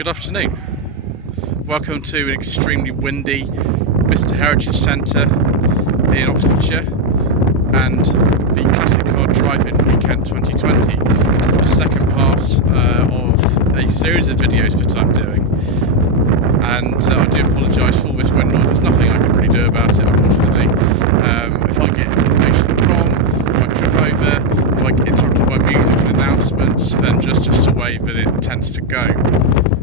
Good afternoon. Welcome to an extremely windy Bicester Heritage Centre in Oxfordshire and the Classic Car Drive-In Weekend 2020. This is the second part of a series of videos that I'm doing, and I do apologise for this wind noise. There's nothing I can really do about it, unfortunately. If I get information wrong, if I trip over, if I get interrupted by music and announcements, then just a way that it tends to go.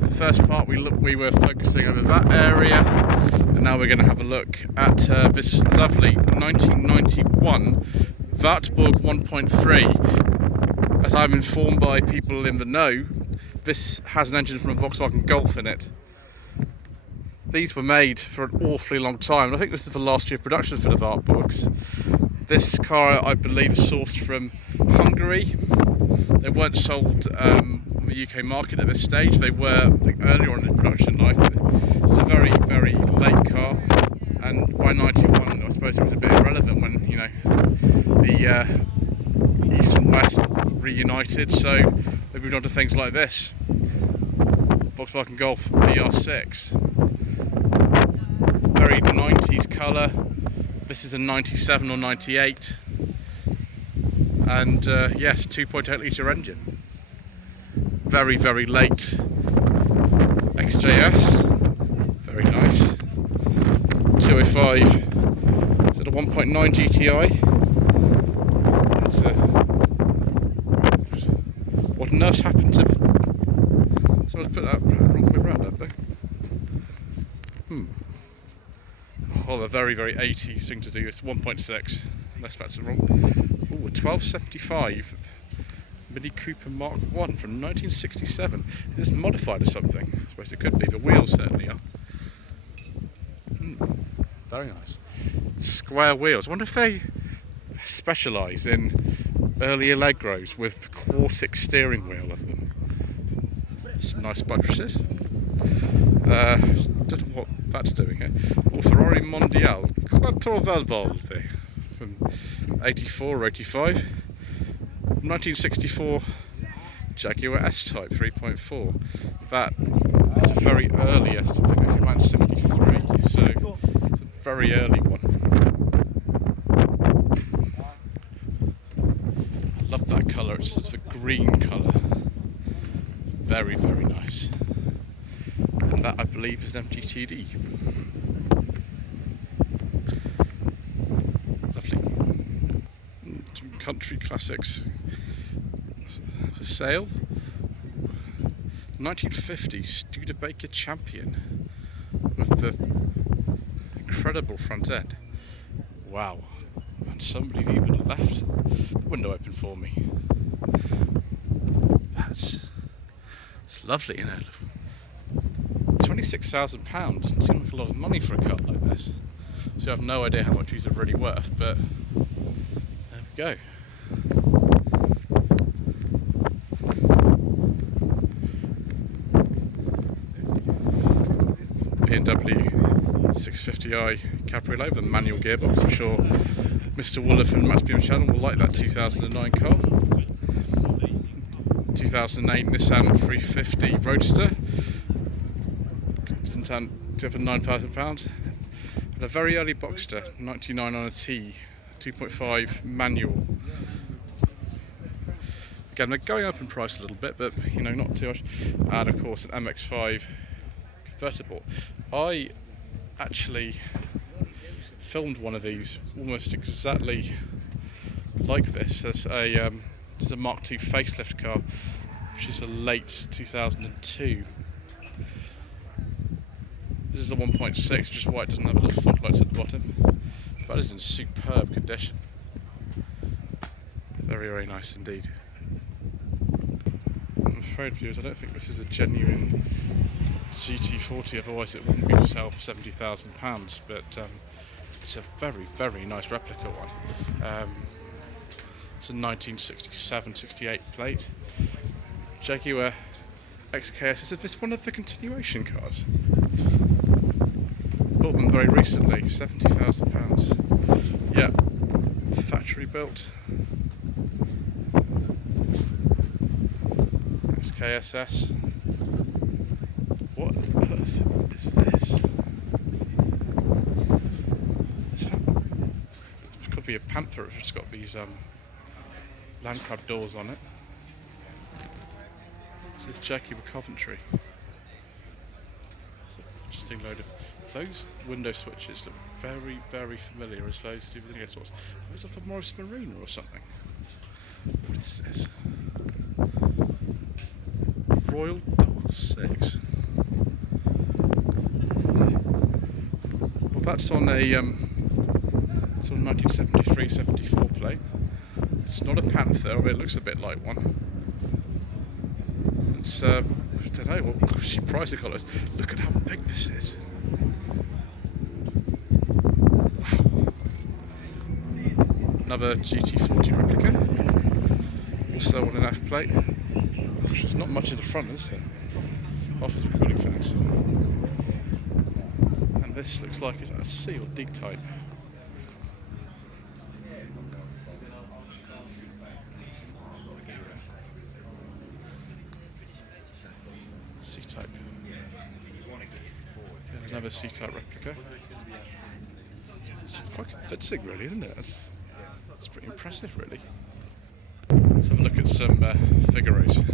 The first part we were focusing over that area, and now we're going to have a look at this lovely 1991 Wartburg 1.3. As I'm informed by people in the know, this has an engine from a Volkswagen Golf in it. These were made for an awfully long time, and I think this is the last year of production for the Wartburgs. This car, I believe, is sourced from Hungary. They weren't sold on the UK market at this stage. They were, I think, earlier on in production life. It's a very, very late car, and by 91, I suppose it was a bit irrelevant when, you know, the East and West reunited, so they moved on to things like this. Volkswagen Golf Vr6. Very 90s colour. This is a 97 or 98. And yes, 2.8 litre engine. Very, very late XJS. Very nice. 205. Is it a 1.9 GTI? It's a... What on earth's happened to... Someone's put that wrong way around, have they? Oh, a very, very 80s thing to do. It's 1.6. Unless that's wrong. Oh, a 1275 Mini Coupe Mark 1 from 1967. Is this modified or something? I suppose it could be. The wheels certainly are. Very nice. Square wheels. I wonder if they specialise in early Allegros with the Quartic steering wheel of them. Some nice buttresses. Don't know what that's doing here. Oh, Ferrari Mondial Quattro Valvole from 84 or 85. 1964 Jaguar S Type 3.4. That is the very earliest. I think it came out in 63, so it's a very early one. I love that colour. It's sort of a green colour. Very, very nice. And that, I believe, is an MGTD. Lovely. Some country classics for sale. 1950 Studebaker Champion with the incredible front end. Wow. And somebody's even left the window open for me. It's lovely, isn't it? £26,000 doesn't seem like a lot of money for a car like this. So I have no idea how much these are really worth, but there we go. BMW 650i Cabriolet with a manual gearbox. I'm sure Mr. Woolliffe and Matt's Beam channel will like that 2009 car. 2008 Nissan 350 Roadster. Doesn't turn to over £9,000. And a very early Boxster, 99 on a T, 2.5 manual. Again, they're going up in price a little bit, but you know, not too much. And of course, an MX-5 convertible. I actually filmed one of these almost exactly like this. There's a Mark II facelift car, which is a late 2002. This is a 1.6, just why it doesn't have a little fog lights at the bottom. That is in superb condition. Very, very nice indeed. I'm afraid, viewers, I don't think this is a genuine GT40, otherwise it wouldn't be for sale for £70,000, but it's a very, very nice replica one. It's a 1967-68 plate. Jaguar XKS. Is this one of the continuation cars? Bought them very recently, £70,000. Yeah, factory built. XKSS. What on earth is this? It's got to be a Panther if it's got these land crab doors on it. This is Jaguar Coventry. It's an interesting load of... Those window switches look very, very familiar as those do with the sorts. Is it for Morris Marina or something? What is this? Royal Db6. Well, that's on a it's on 1973-74 plate. It's not a Panther, although it looks a bit like one. It's I don't know what she price the colours. Look at how big this is. Wow. Another GT40 replica. Also on an F plate. Gosh, there's not much in the front, is there? Off the cooling fans. And this looks like it's a C or D type. C type. And another C type replica. It's quite convincing, really, isn't it? It's pretty impressive, really. Let's have a look at some Figaros.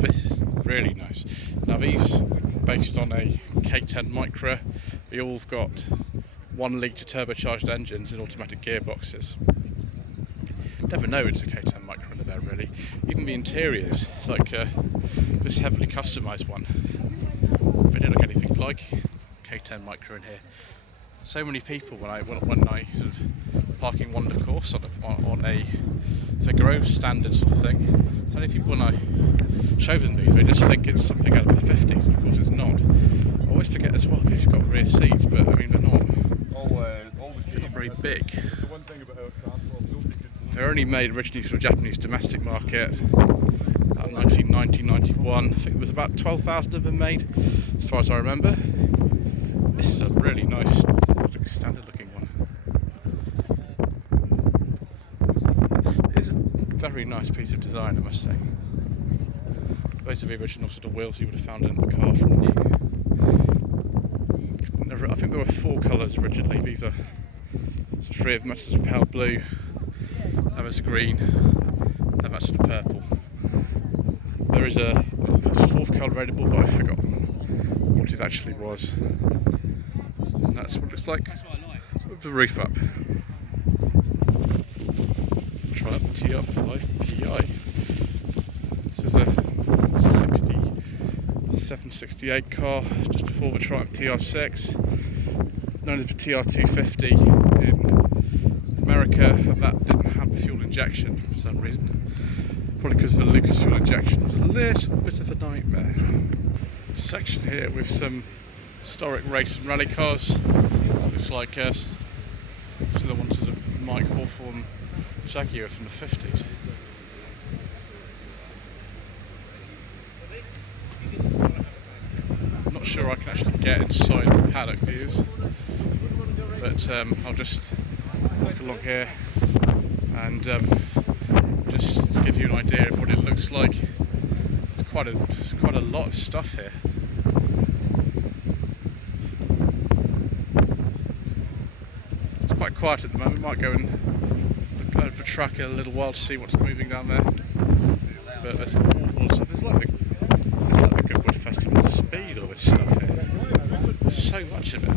This is really nice. Now these, based on a K10 Micra, they all got 1 litre turbocharged engines and automatic gearboxes. Never know it's a K10 Micra under there, really. Even the interiors, like this heavily customised one, they don't look anything like K10 Micra in here. So many people when I sort of parking wander course on a Figaro standard sort of thing. So many people when I show them these, they just think it's something out of the 50s, and of course it's not. I always forget as well if you've got rear seats, but I mean they're not very big. They're only made originally for the Japanese domestic market. 1990-91. I think there was about 12,000 of them made, as far as I remember. This is a really nice, standard looking one. It is a very nice piece of design, I must say. Those are the original sort of wheels you would have found in the car from new. I think there were 4 colours originally. These are 3 of them. That's sort of pale blue, that was green, and that's sort of purple. There is a 4th colour available, but I forgot what it actually was. And that's what it looks like with the roof up. Try out the TR5 PI. This is a 67, 68 car, just before the Triumph TR6, known as the TR250 in America, and that didn't have the fuel injection for some reason. Probably because the Lucas fuel injection was a little bit of a nightmare. Section here with some historic race and rally cars. Looks like the ones of the Mike Hawthorne Jaguar from the 50s. I'm not sure I can actually get inside the paddock views, but I'll just walk along here and just to give you an idea of what it looks like. There's quite a lot of stuff here. It's quite quiet at the moment. Might go and look over the track in a little while to see what's moving down there. But there's an awful lot of stuff. There's like the Goodwood Festival of Speed, all this stuff here. There's so much of it.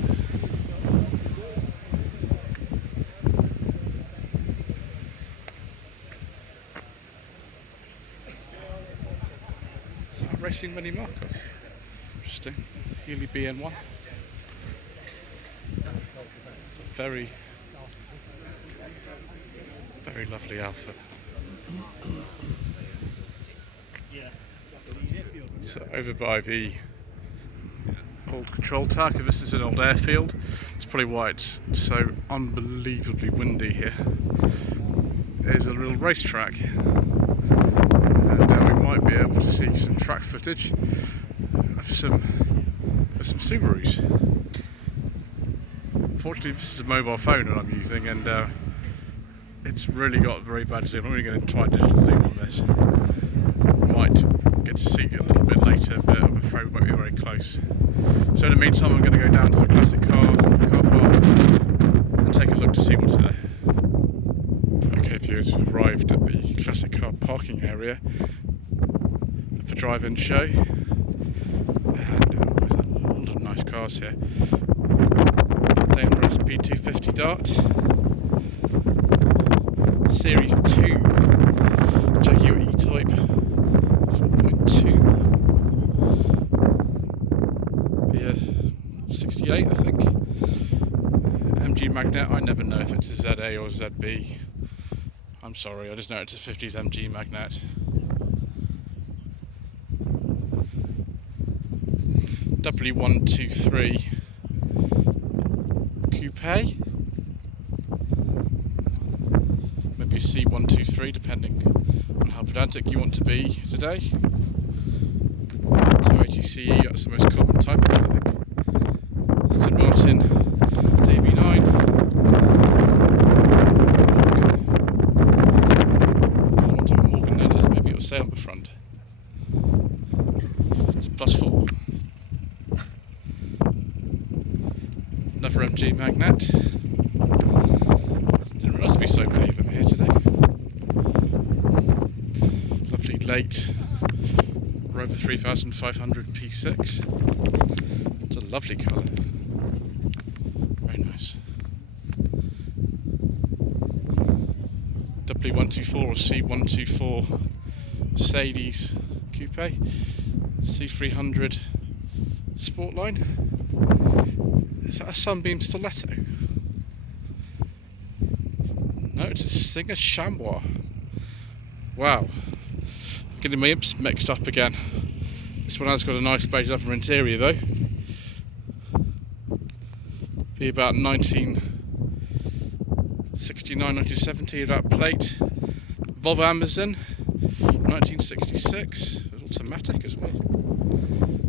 Racing Mini Marco. Interesting. Healy BN1. Very, very lovely Alfa. So over by the old control tower, because this is an old airfield, it's probably why it's so unbelievably windy here. There's a little racetrack. And we might be able to see some track footage of some Subarus. Fortunately, this is a mobile phone that I'm using, and it's really got very bad zoom. I'm only going to try digital zoom on this. Might get to see it a little bit later, but might be very close. So in the meantime, I'm going to go down to the classic car park and take a look to see what's there. Okay viewers, we've arrived at the classic car parking area of the drive-in show, and there's a lot of nice cars here. Daimler SP250 Dart, Series 2 Jaguar E-Type 4.2, VS68 I think, MG Magnet. I never know if it's a ZA or ZB. I'm sorry, I just know it's a 50s MG Magnet. W123 Coupe, maybe a C123 depending on how pedantic you want to be today. 280 CE, that's the most common type, I think. Aston Martin Db6. Say on the front. It's a +4. Another MG Magnet. Didn't realise there'd be so many of them here today. Lovely late Rover 3500 P6. It's a lovely colour. Very nice. W124 or C124 Mercedes Coupe, C300 Sportline. Is that a Sunbeam Stiletto? No, it's a Singer Chamois. Wow, getting my imps mixed up again. This one has got a nice beige leather interior though. Be about 1969, 1970 that plate. Volvo Amazon. 1966, it was automatic as well.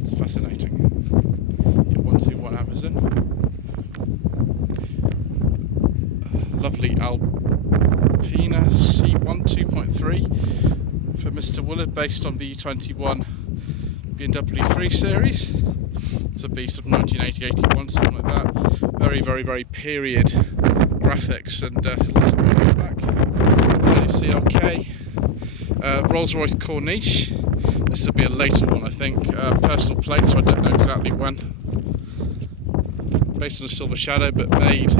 It's fascinating. 121 Amazon. Lovely Alpina C1 2.3 for Mr. Willard, based on the 21 BMW 3 Series. It's a beast of 1980-81, something like that. Very, very, very period graphics and lots of work back. CLK. Rolls-Royce Corniche. This will be a later one, I think. Personal plate, so I don't know exactly when. Based on a Silver Shadow, but made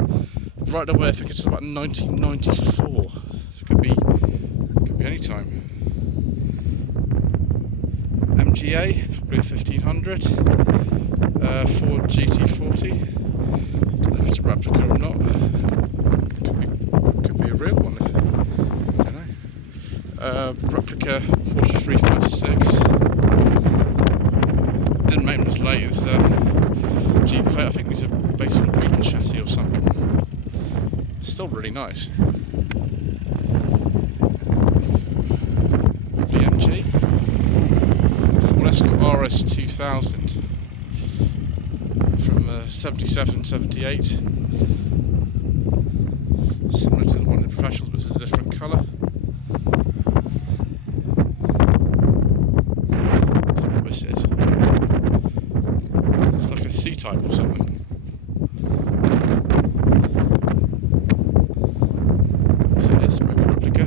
right away. I think it's about 1994. So it could be any time. MGA, probably a 1500. Ford GT40. Don't know if it's a replica or not. Could be a real one. Replica Porsche 356. Didn't make them as late as G plate. I think these are based on a Beetle chassis or something. Still really nice. BMG Ford Escort RS 2000 from 77, 78. Similar to the one in the Professionals, but it's a different colour. It's like a C-Type or something. So it's maybe a replica.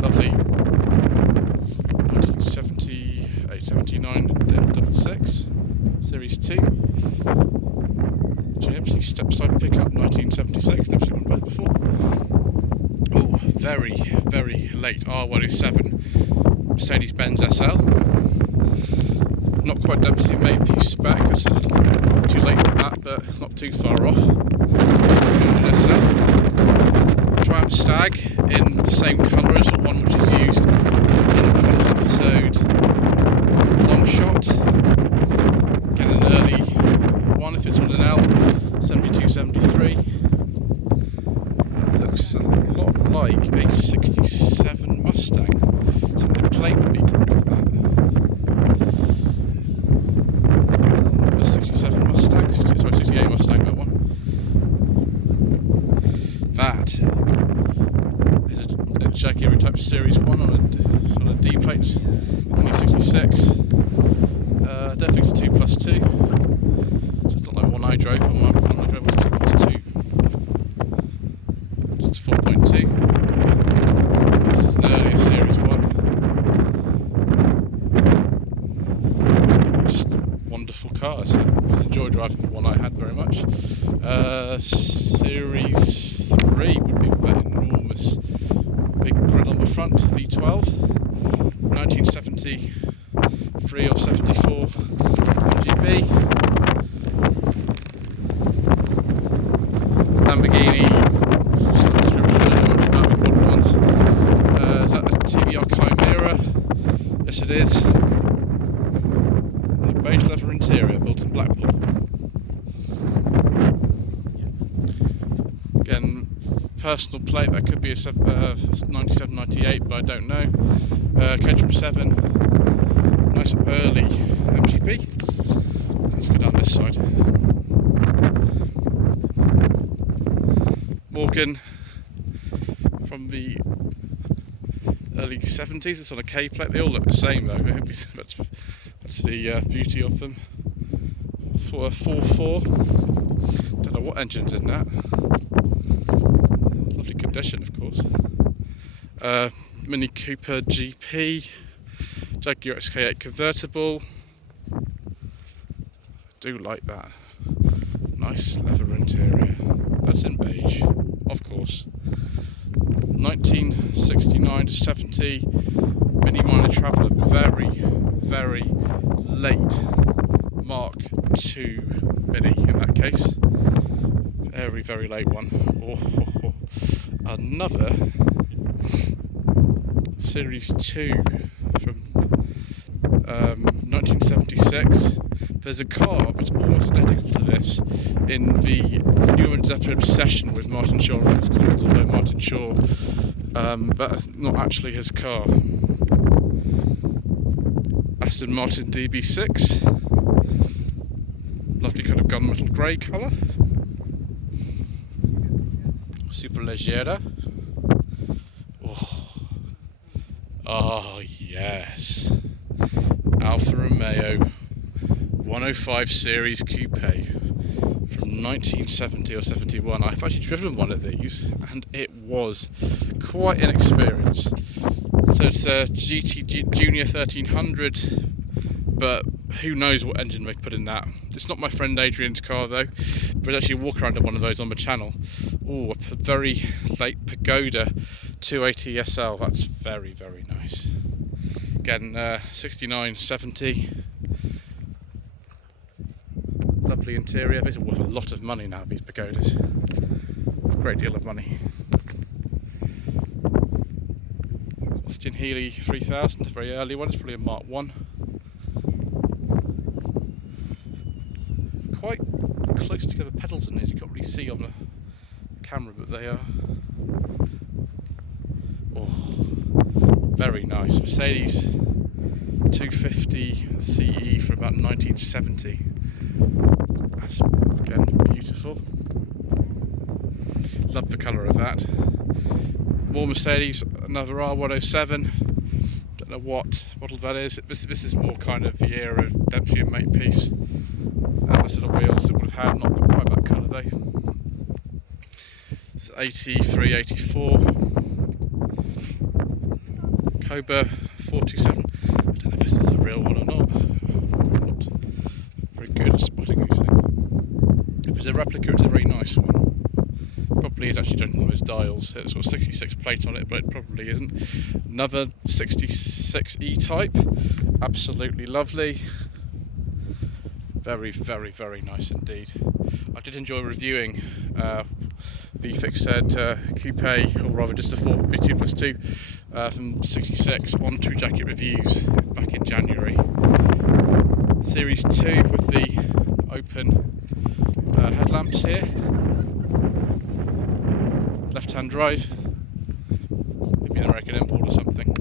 Lovely 1978, 79 Db6 Series 2. GMC step-side pickup 1976. Never seen one about before. Oh, very, very late R107 Mercedes-Benz SL. Not quite Dempsey made piece spec, it's a little too late for that, but it's not too far off. 300 SL. Triumph Stag in the same colour as the one which is used in the first episode. Long Shot. Again, an early one if it's on an L. 72, 73. Looks a lot like a 67 Mustang. So the plate would be correct for that. The 67 Mustang, 68 Mustang, that one. That is a Jaguar E-Types Series 1 on a D plate, 1966. 2.2, so it's not like one I drove. One I drove was 2. It's 4.2. This is an earlier Series 1. Just wonderful cars. I enjoyed driving the one I had very much. Series 3 would be that enormous big grill on the front, V12, 1973 or 74 MGB. Lamborghini, description, I don't know much about these modern ones. Is that a TVR Chimera? Yes it is. A beige leather interior built in Blackpool. Again, personal plate, that could be a 97, 98, but I don't know. Cabriolet 7, nice early MGB. Let's go down this side. Morgan from the early 70s, it's on a K plate. They all look the same though, that's the beauty of them. For a 4.4, don't know what engine's in that. Lovely condition, of course. Mini Cooper GP, Jaguar SK8 convertible. Do like that. Nice leather interior. That's in beige, of course. 1969 to 70, Mini Minor Traveller, very late Mark II Mini in that case. Very late one. Oh. Another Series 2 from 1976. There's a car that's almost identical to this in the new and obsession with Martin Shaw, it's called, although Martin Shaw, that's not actually his car. Aston Martin Db6, lovely kind of gunmetal grey colour. Superleggera. Oh yes, Alfa Romeo 105 Series Coupe from 1970 or 71. I've actually driven one of these and it was quite an experience. So it's a GT Junior 1300, but who knows what engine they put in that. It's not my friend Adrian's car though, but actually a walk around of one of those on the channel. Oh, a very late Pagoda 280 SL, that's very nice. Again, 69, 70. Lovely interior. These are worth a lot of money now, these Pagodas. A great deal of money. Austin Healey 3000, a very early one, it's probably a Mark 1. Quite close together pedals in these, you can't really see on the camera, but they are. Oh, very nice. Mercedes 250 CE from about 1970. That's again beautiful. Love the colour of that. More Mercedes, another R107. Don't know what model that is. This is more kind of the era of Dempsey and Makepeace. The sort of wheels it would have had, not quite that colour though. It's 83, 84. Coupe 427. I don't know if this is a real one or not. I'm not very good at spotting these things. If it's a replica, it's a very nice one. Probably is actually done on those dials. It's got a 66 plate on it, but it probably isn't. Another 66 E-Type. Absolutely lovely. Very nice indeed. I did enjoy reviewing the fixed-head Coupe, or rather just a 4v2+2 from 66 on True Jacket Reviews back in January. Series 2 with the open headlamps here. Left-hand drive. Maybe an American import or something.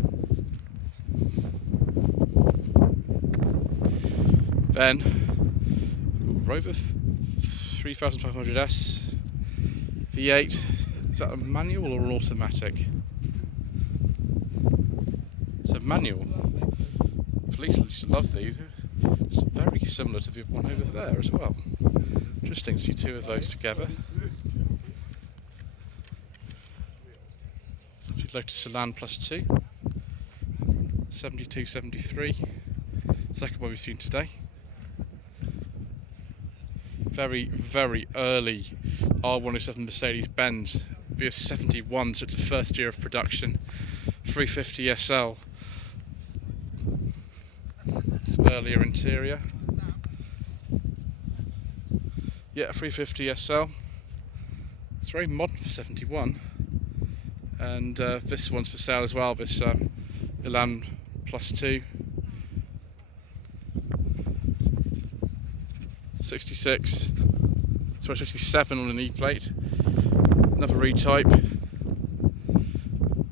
Then Rover 3500S V8. Is that a manual or an automatic? It's a manual. Police used to love these. It's very similar to the one over there as well. Interesting to see two of those together. Lotus Elan plus 2, 72, 73, second one we've seen today. Very, very early R107 Mercedes-Benz, BS71, so it's the first year of production. 350 SL, it's earlier interior. Yeah, 350 SL, it's very modern for 71. And this one's for sale as well, this Elan plus 2, 66, sorry 67 on an E-plate, another E-Type,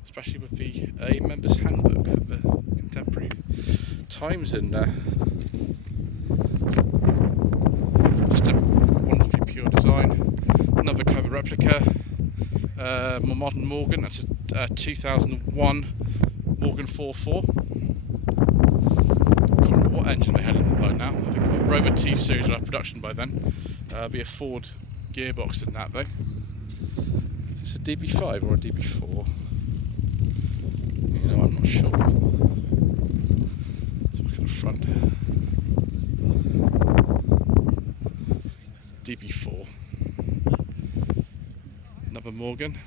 especially with the A member's handbook for the contemporary times in there. Just a wonderfully pure design, another Coupe replica. More modern Morgan, that's a 2001 Morgan 4.4. I can't remember what engine they had in by now. I think the Rover T series will have production by then. Be a Ford gearbox in that though. Is this a DB5 or a DB4? You know, I'm not sure. Let's look at the front. DB4. Another Morgan.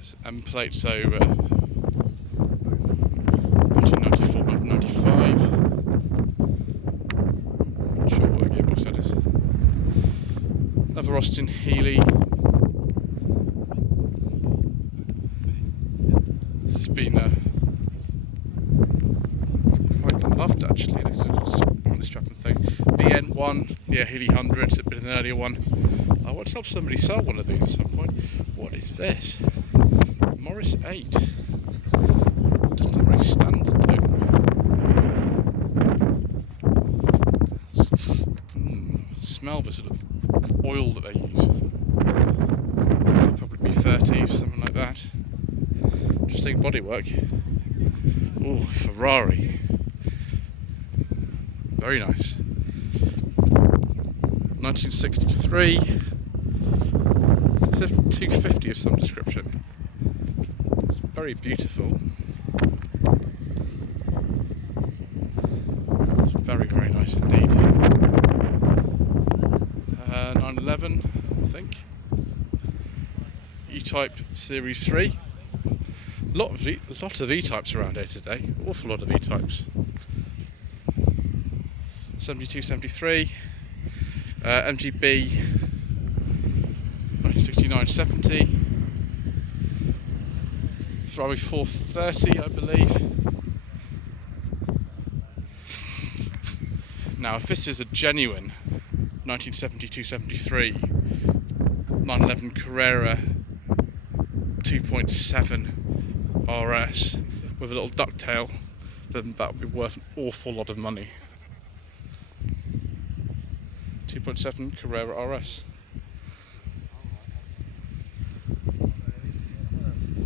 It's an M plate, so 1994, 1995. Not sure what a gearbox that is. Another Austin Healey. This has been quite loved actually. On this trapping thing. BN1, yeah, Healey 100, it's been an earlier one. I want to help somebody sell one of these at some point. What is this? Morris 8. Just not very standard though. Smell the sort of oil that they use. Probably be 30s, something like that. Interesting bodywork. Oh, Ferrari. Very nice. 1963. It says 250 of some description. It's very beautiful. It's very, very nice indeed. 911, I think. E-Type Series 3. A lot of E-Types around here today. Awful lot of E-Types. 72, 73, MGB 1969, 70, Ferrari 430 I believe. Now if this is a genuine 1972, 73 911 Carrera 2.7 RS with a little ducktail, then that would be worth an awful lot of money. 2.7 Carrera RS.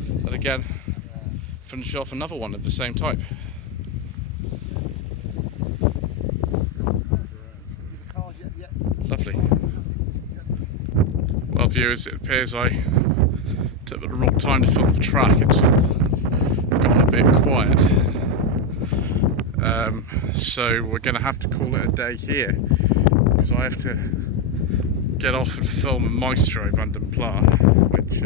And again, finish off another one of the same type. Lovely. Well viewers, it appears I took the wrong time to film the track. It's gone a bit quiet. So we're going to have to call it a day here. Because I have to get off and film a Maestro Van den Pla, which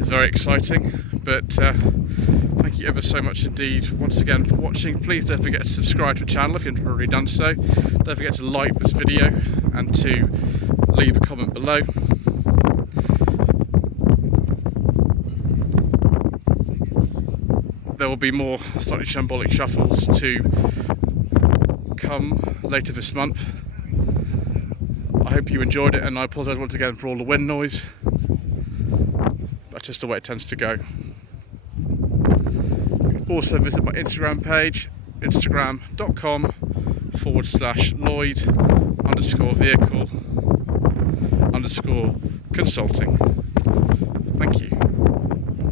is very exciting. But thank you ever so much indeed once again for watching. Please don't forget to subscribe to the channel if you haven't already done so. Don't forget to like this video and to leave a comment below. There will be more Slightly Shambolic Shuffles to come later this month. I hope you enjoyed it, and I apologise once again for all the wind noise. That's just the way it tends to go. Also visit my Instagram page, instagram.com/Lloyd_vehicle_consulting. Thank you.